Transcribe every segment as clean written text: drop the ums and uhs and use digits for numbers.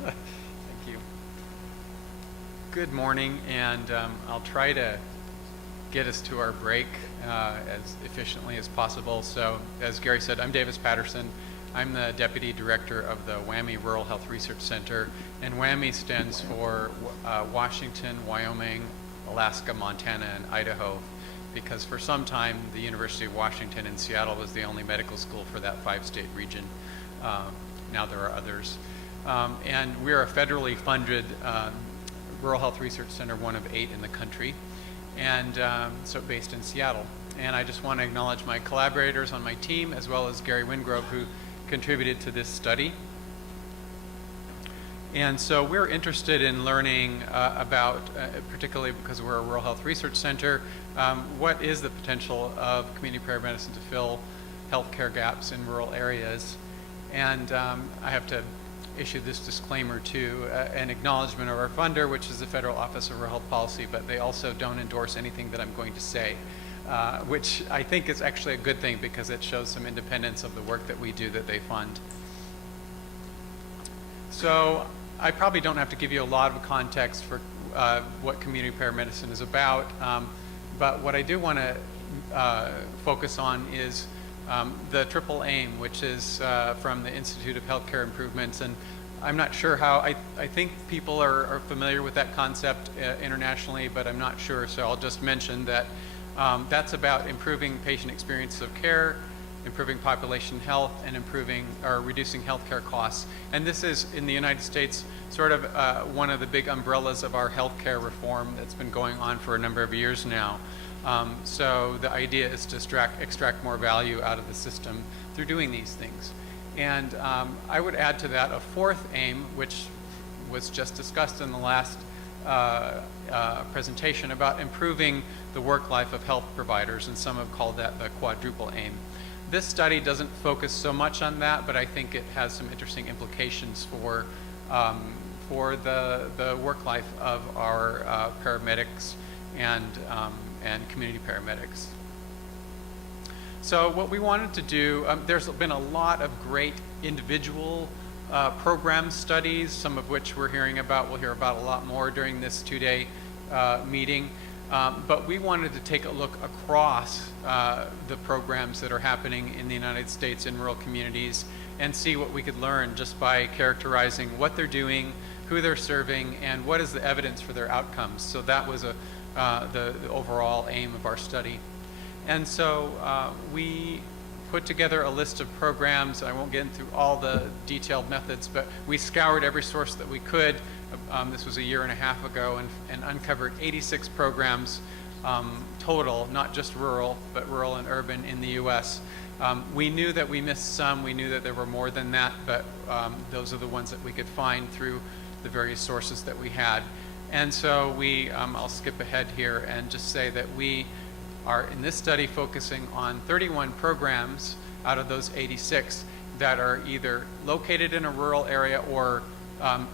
Thank you. Good morning, and I'll try to get us to our break as efficiently as possible. So, as Gary said, I'm Davis Patterson. I'm the Deputy Director of the WWAMI Rural Health Research Center, and WWAMI stands for Washington, Wyoming, Alaska, Montana, and Idaho, because for some time the University of Washington in Seattle was the only medical school for that 5-state region. Now there are others. And we're a federally funded Rural Health Research Center, one of 8 in the country, and so based in Seattle. And I just want to acknowledge my collaborators on my team, as well as Gary Wingrove, who contributed to this study. And so we're interested in learning about, particularly because we're a rural health research center, what is the potential of community paramedicine to fill healthcare gaps in rural areas. And I have to issue this disclaimer too, an acknowledgement of our funder, which is the Federal Office of Rural Health Policy, but they also don't endorse anything that I'm going to say, which I think is actually a good thing because it shows some independence of the work that we do that they fund. So I probably don't have to give you a lot of context for what community paramedicine is about, but what I do want to focus on is the triple aim, which is from the Institute of Healthcare Improvements. And I'm not sure how, I think people are familiar with that concept internationally, but I'm not sure, so I'll just mention that that's about improving patient experience of care, improving population health, and improving or reducing healthcare costs. And this is, in the United States, sort of one of the big umbrellas of our healthcare reform that's been going on for a number of years now. So the idea is to extract more value out of the system through doing these things. And I would add to that a fourth aim, which was just discussed in the last presentation, about improving the work life of health providers, and some have called that the quadruple aim. This study doesn't focus so much on that, but I think it has some interesting implications for the work life of our paramedics and community paramedics. So what we wanted to do, there's been a lot of great individual program studies, some of which we're hearing about. We'll hear about a lot more during this 2-day meeting. But we wanted to take a look across the programs that are happening in the United States in rural communities and see what we could learn just by characterizing what they're doing, who they're serving, and what is the evidence for their outcomes. So that was the overall aim of our study. And so we put together a list of programs. I won't get into all the detailed methods, but we scoured every source that we could. This was a year and a half ago, and uncovered 86 programs total, not just rural, but rural and urban in the US. We knew that we missed some. We knew that there were more than that, but those are the ones that we could find through the various sources that we had. And so I'll skip ahead here and just say that we are in this study focusing on 31 programs out of those 86 that are either located in a rural area or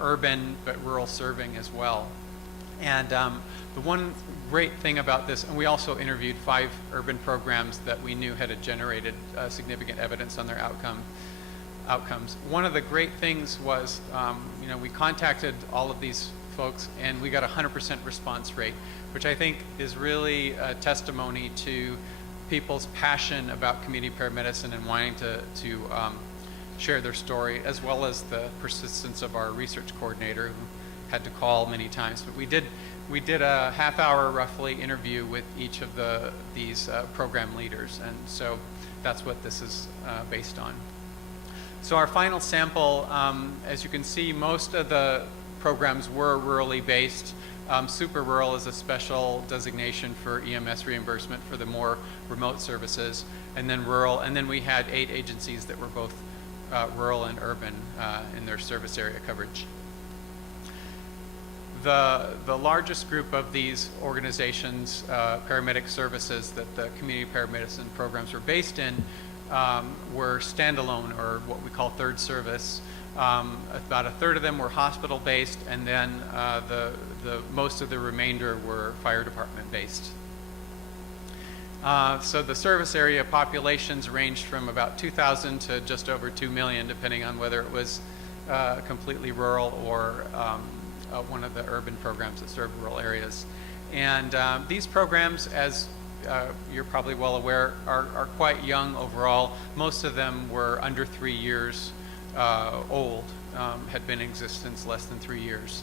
urban but rural serving as well. And the one great thing about this, and we also interviewed 5 urban programs that we knew had generated significant evidence on their outcomes. One of the great things was, we contacted all of these folks and we got a 100% response rate, which I think is really a testimony to people's passion about community paramedicine and wanting to share their story, as well as the persistence of our research coordinator, who had to call many times. But we did a half-hour roughly interview with each of these program leaders, and so that's what this is based on. So our final sample, as you can see, most of the programs were rurally based. Super rural is a special designation for EMS reimbursement for the more remote services, and then rural, and then we had 8 agencies that were both rural and urban in their service area coverage. The largest group of these organizations, paramedic services that the community paramedicine programs were based in, were standalone, or what we call third service. About a third of them were hospital based, and then most of the remainder were fire department based. So the service area populations ranged from about 2,000 to just over 2 million, depending on whether it was completely rural or one of the urban programs that serve rural areas. And these programs, as you're probably well aware, are quite young overall. Most of them were under 3 years old, had been in existence less than 3 years.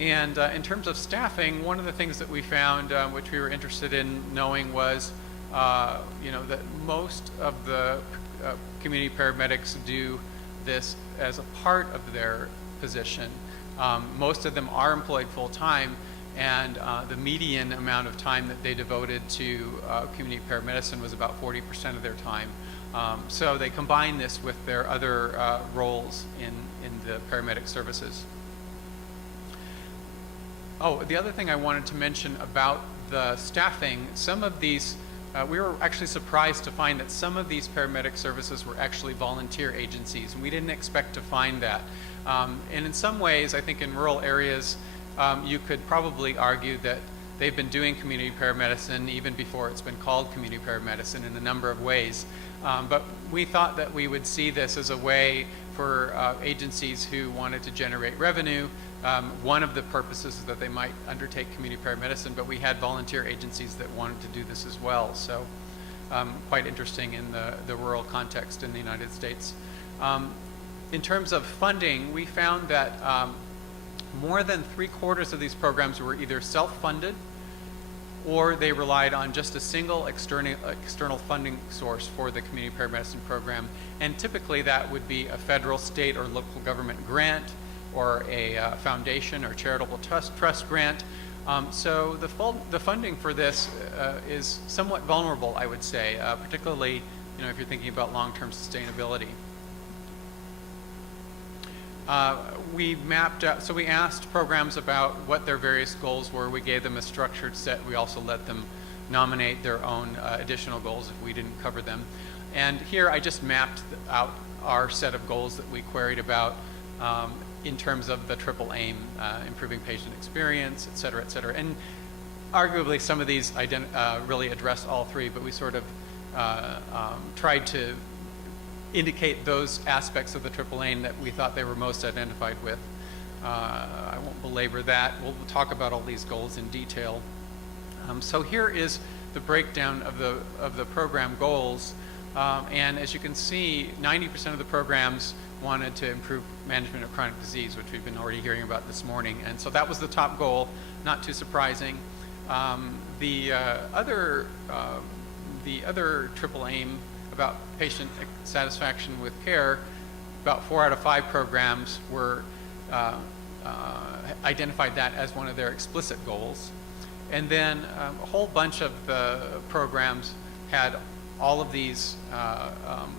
And in terms of staffing, one of the things that we found, which we were interested in knowing, was that most of the community paramedics do this as a part of their position. Most of them are employed full-time, and the median amount of time that they devoted to community paramedicine was about 40% of their time. So they combine this with their other roles in the paramedic services. Oh, the other thing I wanted to mention about the staffing, some of these, we were actually surprised to find that some of these paramedic services were actually volunteer agencies, and we didn't expect to find that. And in some ways, I think in rural areas, you could probably argue that they've been doing community paramedicine even before it's been called community paramedicine in a number of ways. But we thought that we would see this as a way for agencies who wanted to generate revenue. One of the purposes is that they might undertake community paramedicine, but we had volunteer agencies that wanted to do this as well. So quite interesting in the rural context in the United States. In terms of funding, we found that more than 3/4 of these programs were either self-funded or they relied on just a single external funding source for the community paramedicine program. And typically that would be a federal, state, or local government grant, or a foundation or charitable trust grant. So the funding for this is somewhat vulnerable, I would say, particularly if you're thinking about long-term sustainability. We mapped out, so we asked programs about what their various goals were. We gave them a structured set. We also let them nominate their own additional goals if we didn't cover them. And here I just mapped out our set of goals that we queried about in terms of the triple aim, improving patient experience, et cetera, et cetera. And arguably some of these really address all three, but we sort of tried to indicate those aspects of the triple aim that we thought they were most identified with. I won't belabor that. We'll talk about all these goals in detail. So here is the breakdown of the program goals. And as you can see, 90% of the programs wanted to improve management of chronic disease, which we've been already hearing about this morning. And so that was the top goal, not too surprising. The other triple aim about patient satisfaction with care, about 4 out of 5 programs were identified that as one of their explicit goals. And then a whole bunch of the programs had all of these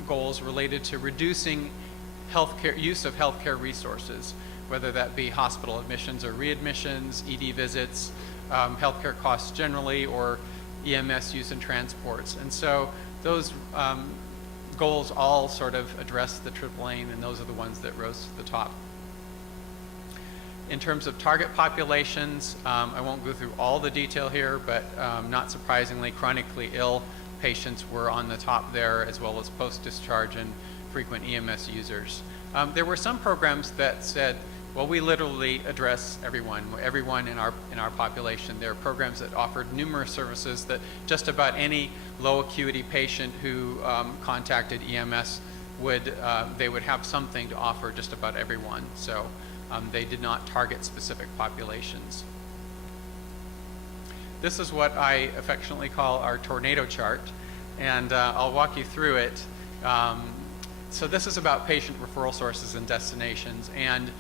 goals related to reducing use of healthcare resources, whether that be hospital admissions or readmissions, ED visits, healthcare costs generally, or EMS use and transports. And so those goals all sort of address the triple aim, and those are the ones that rose to the top. In terms of target populations, I won't go through all the detail here, but not surprisingly, chronically ill patients were on the top there, as well as post-discharge and frequent EMS users. There were some programs that said, well, we literally address everyone in our population. There are programs that offered numerous services that just about any low acuity patient who contacted EMS they would have something to offer just about everyone. So they did not target specific populations. This is what I affectionately call our tornado chart, and I'll walk you through it. So this is about patient referral sources and destinations, and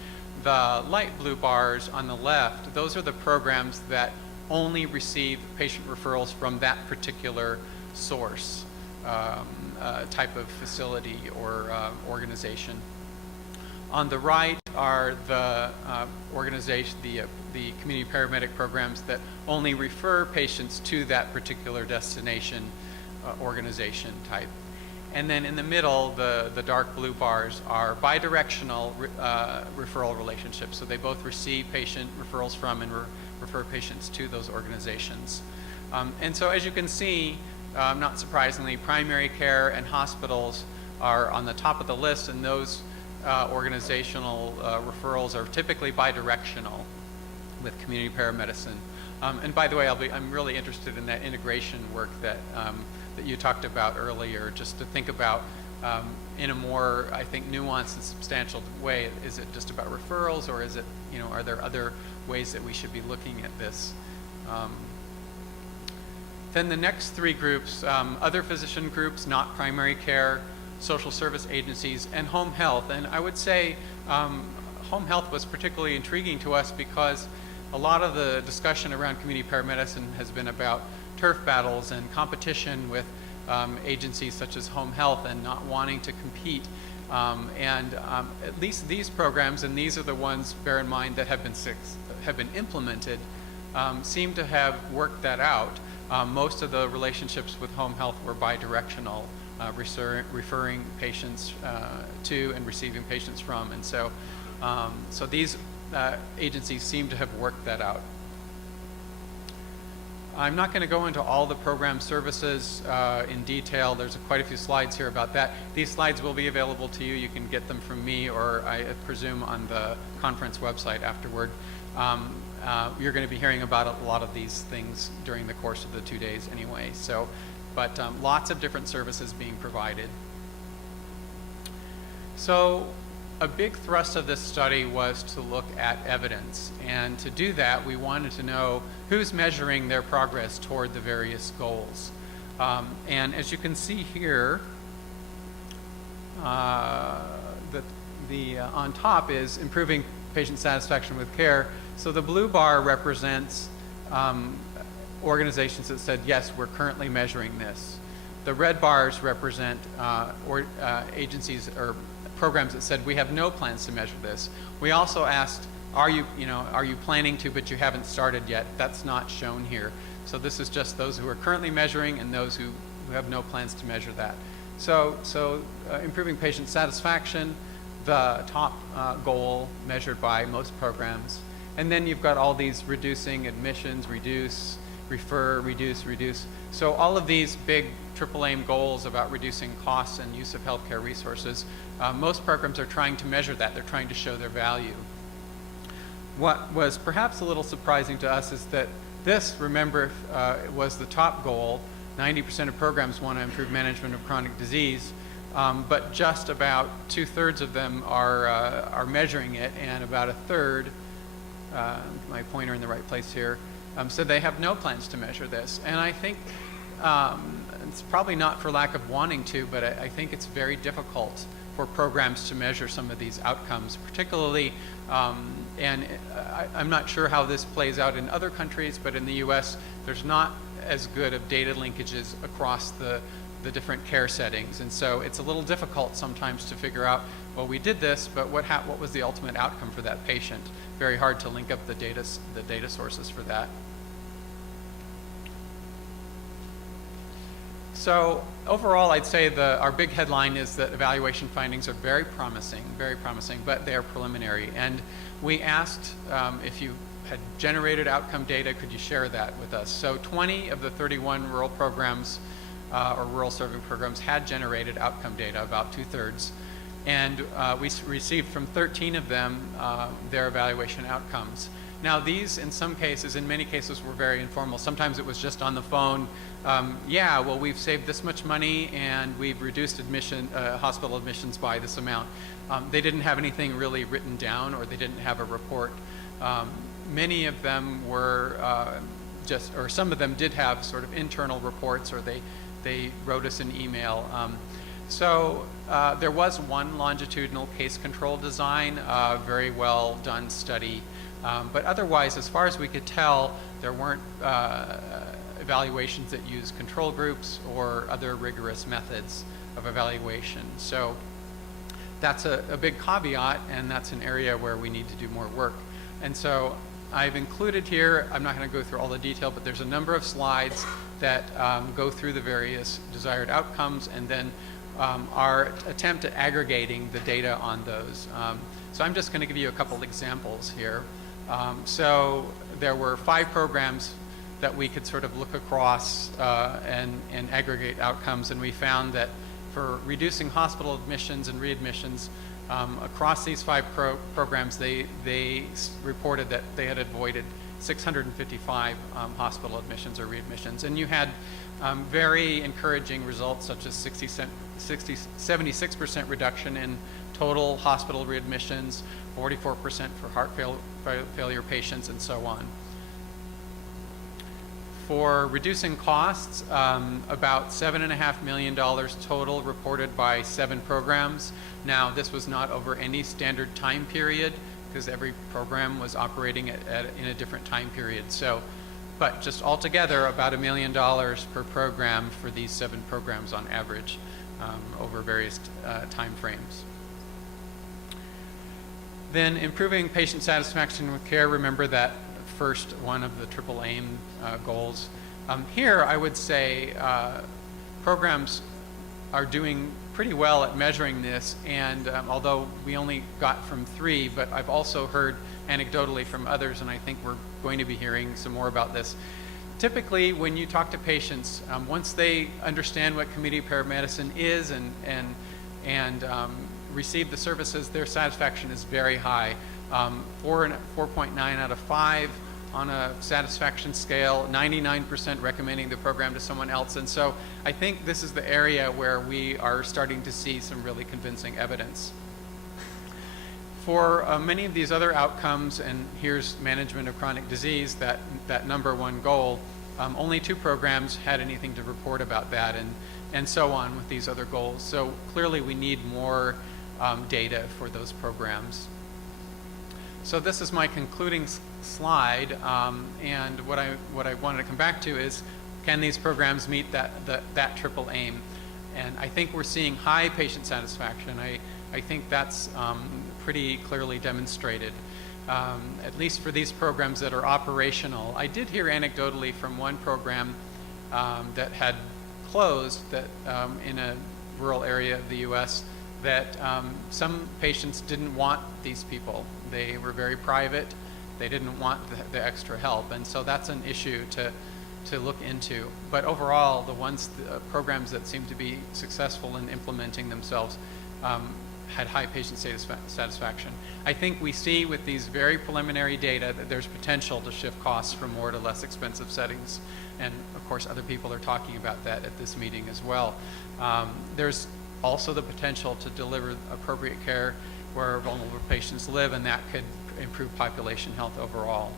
the light blue bars on the left, those are the programs that only receive patient referrals from that particular source, type of facility or organization. On the right are the the community paramedic programs that only refer patients to that particular destination organization type. And then in the middle, the dark blue bars are bidirectional referral relationships. So they both receive patient referrals from and refer patients to those organizations. And so as you can see, not surprisingly, primary care and hospitals are on the top of the list, and those organizational referrals are typically bidirectional with community paramedicine. And by the way, I'm really interested in that integration work that you talked about earlier, just to think about in a more, I think, nuanced and substantial way. Is it just about referrals, or is it, are there other ways that we should be looking at this? Then the next three groups, other physician groups, not primary care, social service agencies, and home health. And I would say home health was particularly intriguing to us because a lot of the discussion around community paramedicine has been about turf battles and competition with agencies such as home health and not wanting to compete. At least these programs, and these are the ones, bear in mind, that have been implemented, seem to have worked that out. Most of the relationships with home health were bidirectional, referring patients to and receiving patients from, and so these agencies seem to have worked that out. I'm not going to go into all the program services in detail. There's quite a few slides here about that. These slides will be available to you. You can get them from me, or I presume on the conference website afterward. You're going to be hearing about a lot of these things during the course of the 2 days anyway. But lots of different services being provided. So a big thrust of this study was to look at evidence. And to do that, we wanted to know who's measuring their progress toward the various goals. And as you can see here, on top is improving patient satisfaction with care. So the blue bar represents organizations that said, yes, we're currently measuring this. The red bars represent agencies or programs that said, we have no plans to measure this. We also asked, are you planning to, but you haven't started yet? That's not shown here. So this is just those who are currently measuring and those who have no plans to measure that. So improving patient satisfaction, the top goal measured by most programs. And then you've got all these reducing admissions, reduce, refer, reduce. So all of these big triple aim goals about reducing costs and use of healthcare resources, most programs are trying to measure that. They're trying to show their value. What was perhaps a little surprising to us is that this, remember, was the top goal. 90% of programs want to improve management of chronic disease, but just about 2/3 of them are measuring it, and about 1/3, my pointer in the right place here, said they have no plans to measure this. And I think it's probably not for lack of wanting to, but I think it's very difficult for programs to measure some of these outcomes, particularly, and I'm not sure how this plays out in other countries, but in the US, there's not as good of data linkages across the different care settings. And so it's a little difficult sometimes to figure out, well, we did this, but what was the ultimate outcome for that patient? Very hard to link up the data sources for that. So overall, I'd say our big headline is that evaluation findings are very promising, but they are preliminary. And we asked if you had generated outcome data, could you share that with us? So 20 of the 31 rural programs or rural serving programs had generated outcome data, about 2/3. And we received from 13 of them their evaluation outcomes. Now these, in many cases, were very informal. Sometimes it was just on the phone. Yeah, well, we've saved this much money and we've reduced hospital admissions by this amount. They didn't have anything really written down, or they didn't have a report. Many of them were or some of them did have sort of internal reports, or they wrote us an email. So there was one longitudinal case control design, very well done study. But otherwise, as far as we could tell, there weren't evaluations that use control groups or other rigorous methods of evaluation. So that's a big caveat, and that's an area where we need to do more work. And so I've included here, I'm not going to go through all the detail, but there's a number of slides that go through the various desired outcomes, and then our attempt at aggregating the data on those. So I'm just going to give you a couple examples here. So there were 5 programs that we could sort of look across and aggregate outcomes, and we found that for reducing hospital admissions and readmissions, Across these 5 programs, they reported that they had avoided 655 hospital admissions or readmissions. And you had very encouraging results, such as 76% reduction in total hospital readmissions, 44% for heart failure patients, and so on. For reducing costs, about $7.5 million total reported by 7 programs. Now, this was not over any standard time period, because every program was operating in a different time period. So, but just altogether, about $1 million per program for these 7 programs on average over various time frames. Then improving patient satisfaction with care. Remember that first one of the triple aim goals. Here, I would say programs are doing pretty well at measuring this, and although we only got from 3, but I've also heard anecdotally from others, and I think we're going to be hearing some more about this. Typically, when you talk to patients, once they understand what community paramedicine is and receive the services, their satisfaction is very high. 4.9 out of 5 on a satisfaction scale, 99% recommending the program to someone else. And so I think this is the area where we are starting to see some really convincing evidence. For many of these other outcomes, and here's management of chronic disease, that #1 goal, only 2 programs had anything to report about that, and so on with these other goals. So clearly we need more data for those programs. So this is my concluding slide, and what I wanted to come back to is, can these programs meet that triple aim? And I think we're seeing high patient satisfaction. I think that's pretty clearly demonstrated, at least for these programs that are operational. I did hear anecdotally from one program that had closed that in a rural area of the U.S. that some patients didn't want these people. They were very private. They didn't want the extra help, and so that's an issue to look into. But overall, the programs that seem to be successful in implementing themselves had high patient satisfaction. I think we see with these very preliminary data that there's potential to shift costs from more to less expensive settings, and of course other people are talking about that at this meeting as well. There's also the potential to deliver appropriate care where vulnerable patients live, and that could improve population health overall.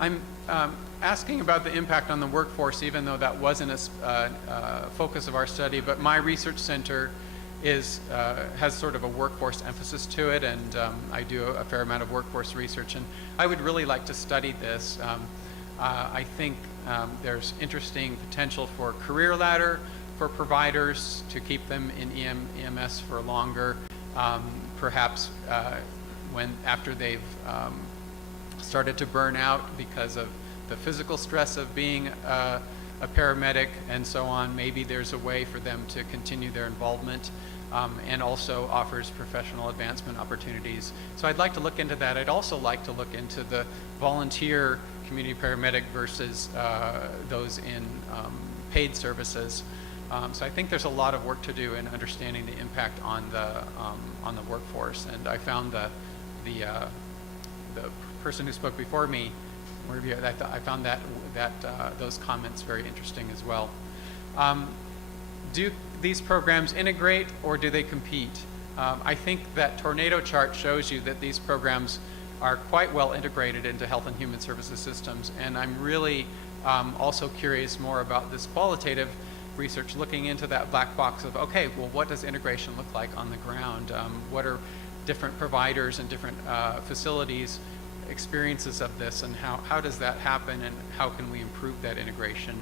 I'm asking about the impact on the workforce, even though that wasn't a focus of our study, but my research center has sort of a workforce emphasis to it, and I do a fair amount of workforce research, and I would really like to study this. I think there's interesting potential for career ladder for providers to keep them in EMS for longer, perhaps after they've started to burn out because of the physical stress of being a paramedic and so on. Maybe there's a way for them to continue their involvement, and also offers professional advancement opportunities. So I'd like to look into that. I'd also like to look into the volunteer community paramedic versus those in paid services. So I think there's a lot of work to do in understanding the impact on the workforce. And I found the person who spoke before me, I found those comments very interesting as well. Do these programs integrate, or do they compete? I think that tornado chart shows you that these programs are quite well integrated into health and human services systems, and I'm really also curious more about this qualitative research, looking into that black box of, okay, well, what does integration look like on the ground? What are different providers and different facilities experiences of this, and how does that happen, and how can we improve that integration?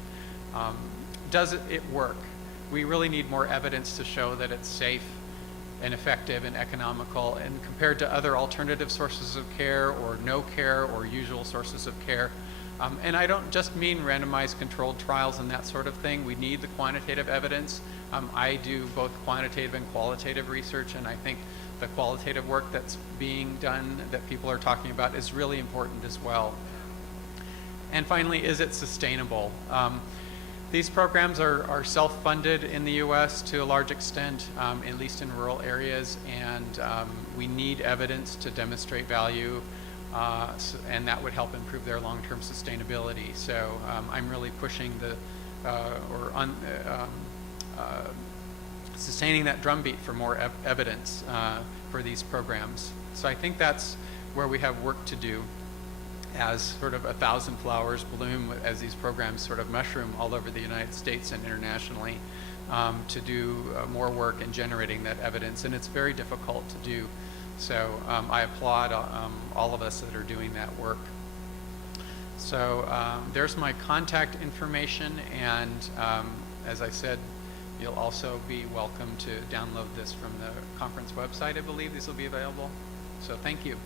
Does it work? We really need more evidence to show that it's safe and effective and economical, and compared to other alternative sources of care or no care or usual sources of care. And I don't just mean randomized controlled trials and that sort of thing. We need the quantitative evidence. I do both quantitative and qualitative research, and I think the qualitative work that's being done that people are talking about is really important as well. And finally, is it sustainable? These programs are self-funded in the U.S. to a large extent, at least in rural areas, and we need evidence to demonstrate value, and that would help improve their long-term sustainability. So I'm really pushing sustaining that drumbeat for more evidence for these programs. So I think that's where we have work to do, as sort of 1,000 flowers bloom as these programs sort of mushroom all over the United States and internationally, to do more work in generating that evidence, and it's very difficult to do. So I applaud all of us that are doing that work. So there's my contact information, and as I said, you'll also be welcome to download this from the conference website. I believe these will be available. So thank you.